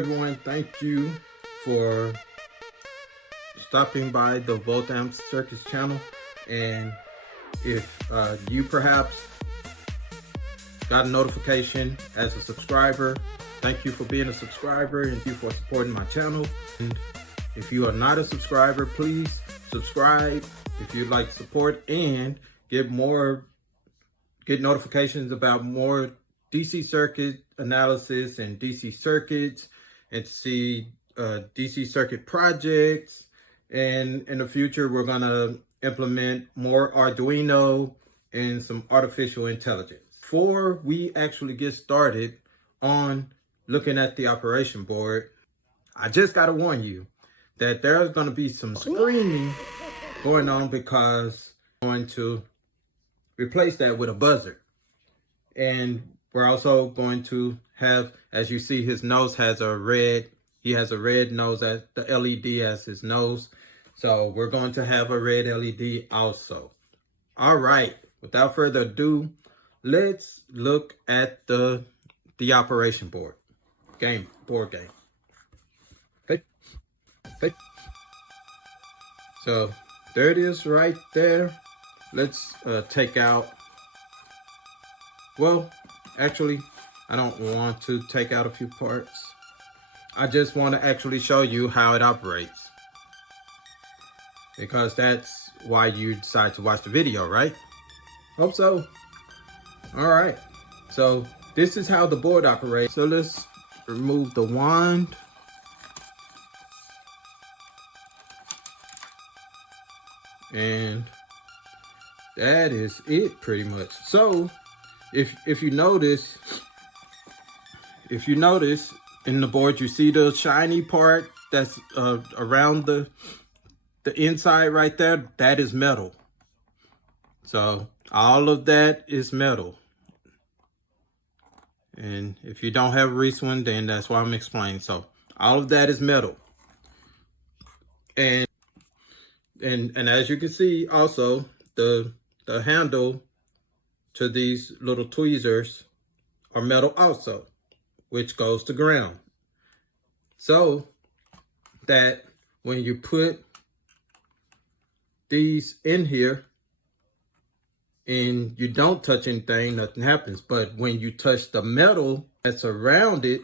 Everyone, thank you for stopping by the Voltamp Circus channel. And if you perhaps got a notification as a subscriber, thank you for being a subscriber and thank you for supporting my channel. And if you are not a subscriber, please subscribe if you'd like support and get notifications about more DC circuit analysis and DC circuits, and to see DC circuit projects. And in the future, we're gonna implement more Arduino and some artificial intelligence. Before we actually get started on looking at the operation board, I just gotta warn you that there's gonna be some screaming going on because I'm going to replace that with a buzzer. And we're also going to have, as you see, his nose has a red, he has a red nose, as the LED as his nose. So we're going to have a red LED also. All right, without further ado, let's look at the operation board game. Okay. So there it is right there. Let's take out, well, actually, I don't want to take out a few parts. I just want to actually show you how it operates, because that's why you decide to watch the video, right? Hope so. All right, so this is how the board operates. So let's remove the wand. And that is it pretty much. So if you notice in the board, you see the shiny part that's around the inside right there, that is metal. So all of that is metal. And if you don't have a recent one, then that's why I'm explaining. So all of that is metal. And as you can see also, the handle to these little tweezers are metal also, which goes to ground. So that when you put these in here and you don't touch anything, nothing happens. But when you touch the metal that's around it,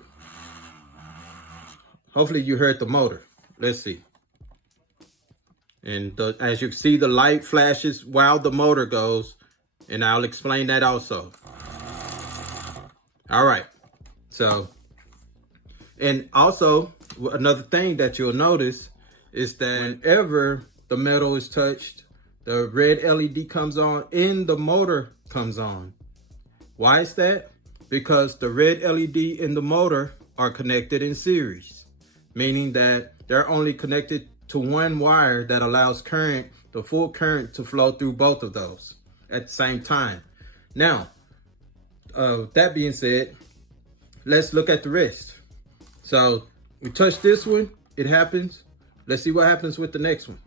hopefully you heard the motor. Let's see. And as you see, the light flashes while the motor goes, and I'll explain that also. All right. So, and also another thing that you'll notice is that whenever the metal is touched, the red LED comes on and the motor comes on. Why is that? Because the red LED and the motor are connected in series, meaning that they're only connected to one wire that allows current, the full current, to flow through both of those at the same time. Now, that being said, let's look at the rest. So we touch this one, it happens. Let's see what happens with the next one.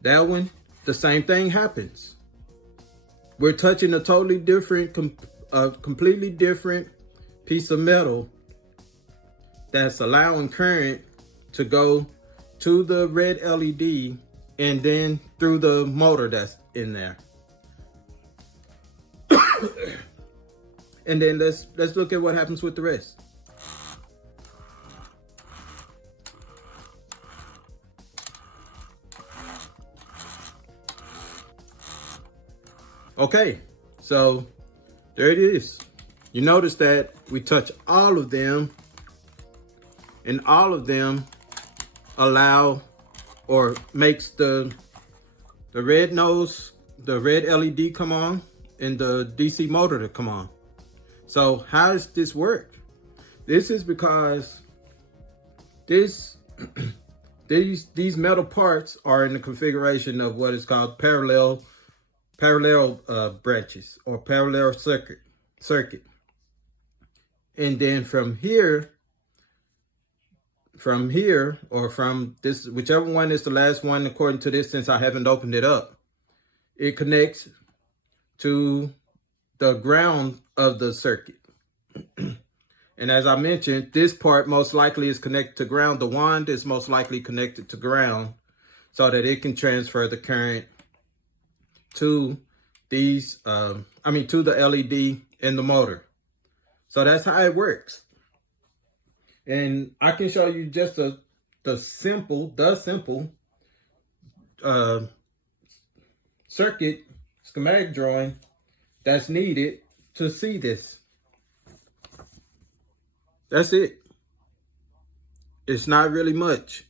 That one, the same thing happens. We're touching a totally different, completely different piece of metal that's allowing current to go to the red LED and then through the motor that's in there. And then let's look at what happens with the rest. Okay, so there it is. You notice that we touch all of them, and all of them allow or makes the red nose, the red LED come on, and the DC motor to come on. So how does this work? This is because these metal parts are in the configuration of what is called parallel branches or parallel circuit. And then from here or from this, whichever one is the last one according to this, since I haven't opened it up, it connects to the ground of the circuit. And as I mentioned, this part most likely is connected to ground. The wand is most likely connected to ground so that it can transfer the current to these, to the LED in the motor. So that's how it works. And I can show you just the simple circuit schematic drawing that's needed to see this. That's it. It's not really much.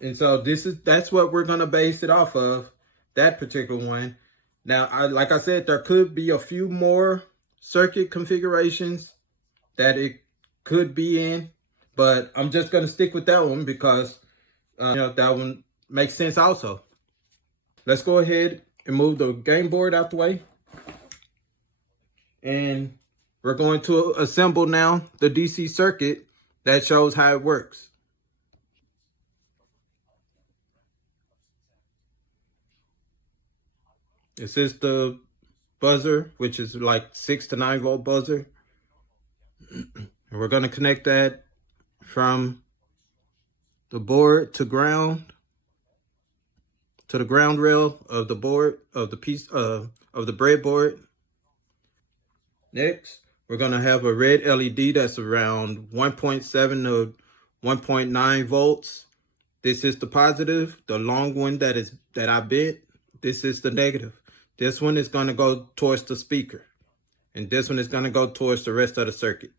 And so that's what we're gonna base it off of, that particular one. Now, like I said, there could be a few more circuit configurations that it could be in, but I'm just gonna stick with that one because that one makes sense also. Let's go ahead and move the game board out the way. And we're going to assemble now the DC circuit that shows how it works. This is the buzzer, which is like 6 to 9 volt buzzer. And we're going to connect that from the board to ground, to the ground rail of the board, of the piece of the breadboard. Next, we're going to have a red LED that's around 1.7 to 1.9 volts. This is the positive, the long one that I bent. This is the negative. This one is going to go towards the speaker, and this one is going to go towards the rest of the circuit.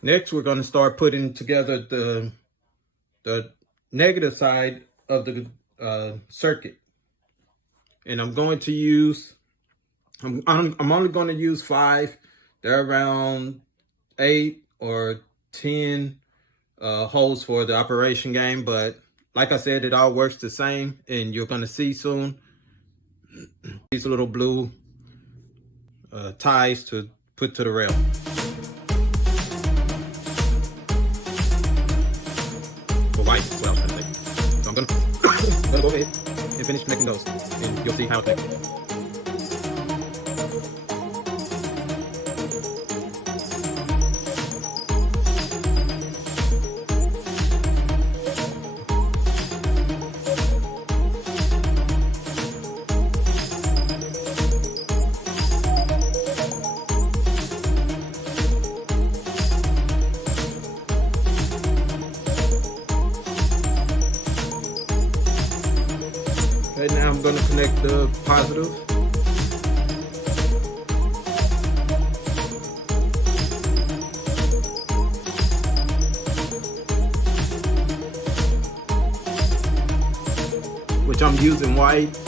Next, we're going to start putting together the negative side of the circuit, and I'm going to use. I'm only going to use 5. They're around 8 or 10 holes for the operation game, but like I said, it all works the same, and you're going to see soon these little blue ties to put to the rail. Or white, is what I was trying to say. So I'm going to go ahead and finish connecting those, and you'll see how it connects. Right now I'm going to connect the positive. Which I'm using white.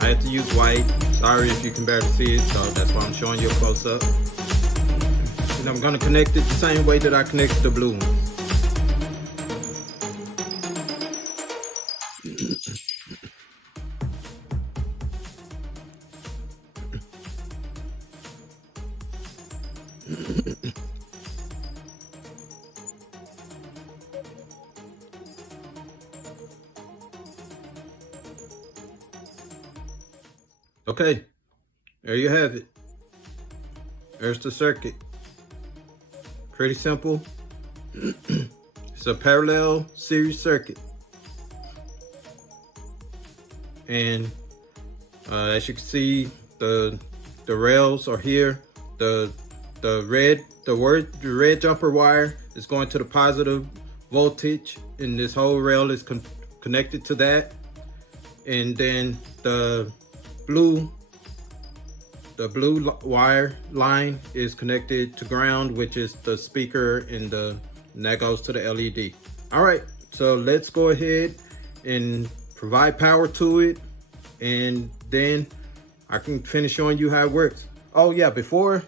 I have to use white. Sorry if you can barely see it, so that's why I'm showing you a close up. And I'm going to connect it the same way that I connected the blue one. Okay, there you have it. There's the circuit. Pretty simple. It's a parallel series circuit. And as you can see, the rails are here. The red jumper wire is going to the positive voltage, and this whole rail is connected to that. And then the blue wire line is connected to ground, which is the speaker, and that goes to the LED. All right, so let's go ahead and provide power to it, and then I can finish showing you how it works. Oh yeah, before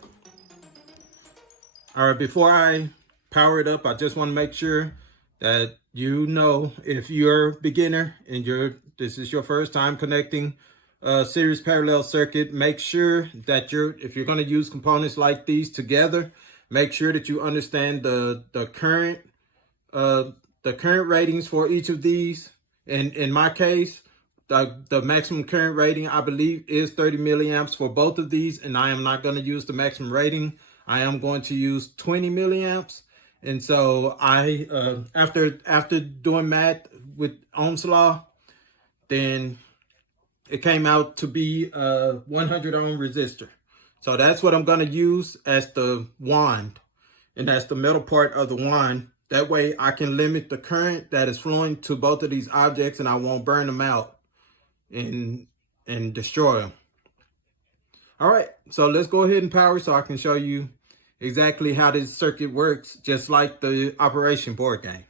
I power it up, I just want to make sure that if you're a beginner and this is your first time connecting a series parallel circuit, make sure that if you're going to use components like these together, make sure that you understand the current the current ratings for each of these. In my case, the maximum current rating, I believe, is 30 milliamps for both of these, and I am not going to use the maximum rating. I am going to use 20 milliamps. And so I, after doing math with Ohm's law, then it came out to be a 100 ohm resistor. So that's what I'm going to use as the wand, and that's the metal part of the wand. That way I can limit the current that is flowing to both of these objects, and I won't burn them out and destroy them. All right, so let's go ahead and power so I can show you exactly how this circuit works, just like the Operation board game.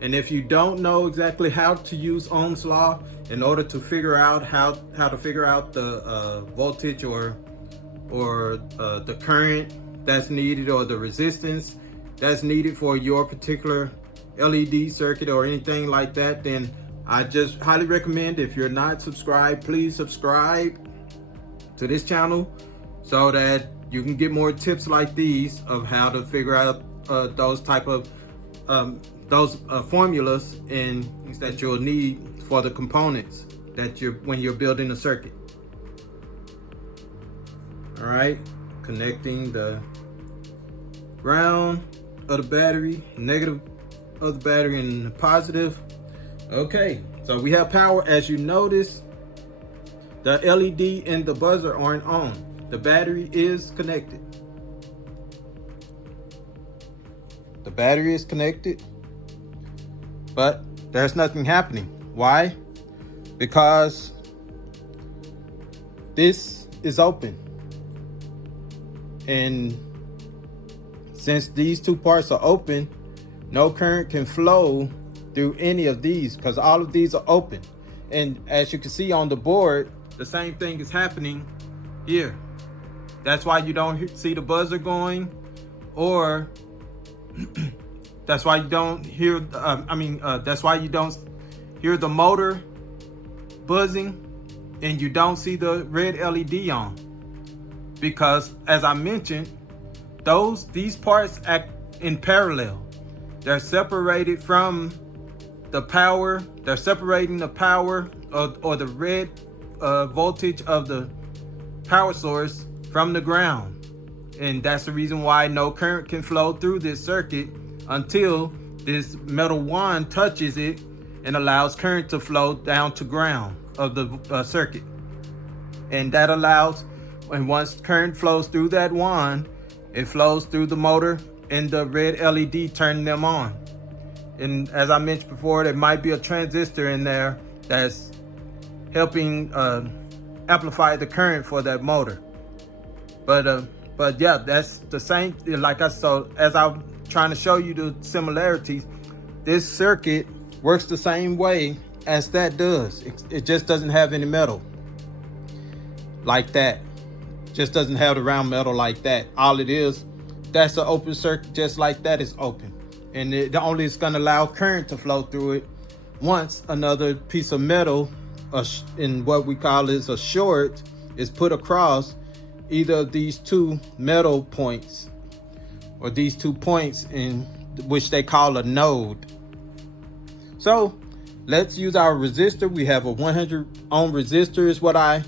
And if you don't know exactly how to use Ohm's law in order to figure out how to figure out the voltage or the current that's needed, or the resistance that's needed for your particular LED circuit or anything like that, then I just highly recommend, if you're not subscribed, please subscribe to this channel so that you can get more tips like these of how to figure out those type of formulas and things that you'll need for the components that when you're building a circuit. All right, connecting the ground of the battery, negative of the battery, and the positive. Okay, so we have power. As you notice, the LED and the buzzer aren't on. The battery is connected. The battery is connected, but there's nothing happening. Why? Because this is open. And since these two parts are open, no current can flow through any of these because all of these are open. And as you can see on the board, the same thing is happening here. That's why you don't see the buzzer going, or that's why you don't hear, that's why you don't hear the motor buzzing and you don't see the red LED on. Because as I mentioned, these parts act in parallel. They're separated from the power. They're separating the power or the red voltage of the power source from the ground. And that's the reason why no current can flow through this circuit until this metal wand touches it and allows current to flow down to ground of the circuit. And that allows, and once current flows through that wand, it flows through the motor and the red LED, turning them on. And as I mentioned before, there might be a transistor in there that's helping amplify the current for that motor. But yeah, that's the same. So as I'm trying to show you the similarities, this circuit works the same way as that does. It just doesn't have any metal like that. Just doesn't have the round metal like that. All it is, that's an open circuit just like that is open. And it only is going to allow current to flow through it once another piece of metal, in what we call is a short, is put across either of these two metal points, or these 2 points in which they call a node. So let's use our resistor. We have a 100 ohm resistor is what I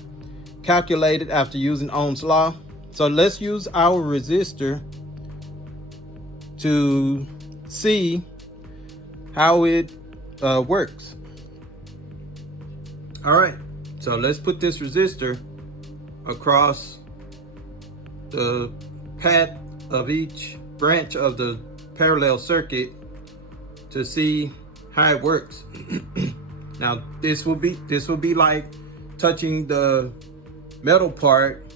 calculated after using Ohm's law. So let's use our resistor to see how it works. All right, so let's put this resistor across the path of each branch of the parallel circuit to see how it works. Now this will be like touching the metal part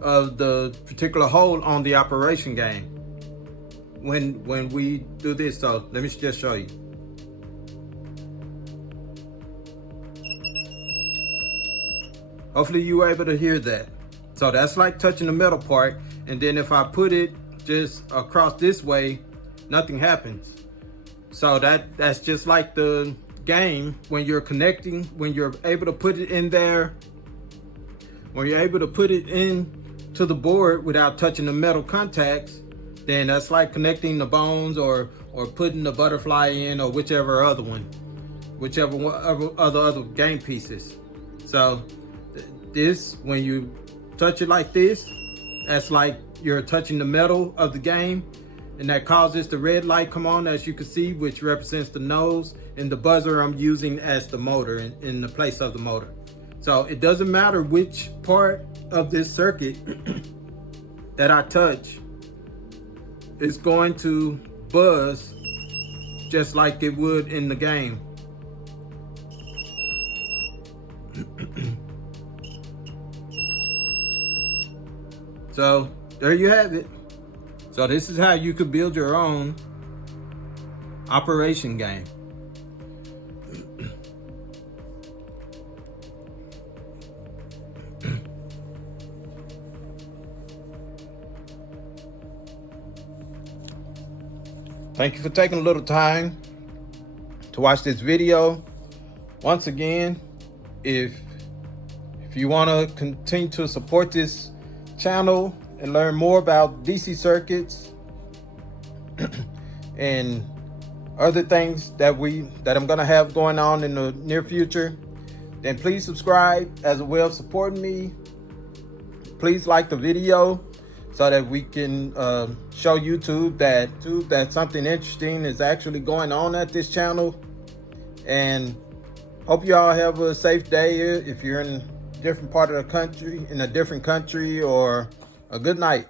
of the particular hole on the Operation game when we do this. So let me just show you. Hopefully you were able to hear that. So that's like touching the metal part, and then if I put it just across this way, nothing happens. So that's just like the game when you're connecting, when you're able to put it in there when you're able to put it in to the board without touching the metal contacts, then that's like connecting the bones or putting the butterfly in, or whichever other other game pieces. So this, when you touch it like this, that's like you're touching the metal of the game, and that causes the red light come on, as you can see, which represents the nose, and the buzzer I'm using as the motor in the place of the motor. So it doesn't matter which part of this circuit that I touch, it's going to buzz just like it would in the game. So there you have it. So this is how you could build your own operation game. Thank you for taking a little time to watch this video. Once again, if you want to continue to support this channel and learn more about DC circuits and other things that I'm gonna have going on in the near future, then please subscribe as a way of supporting me. Please like the video so that we can show YouTube that something interesting is actually going on at this channel. And hope you all have a safe day if you're in a different part of the country, in a different country, or a good night.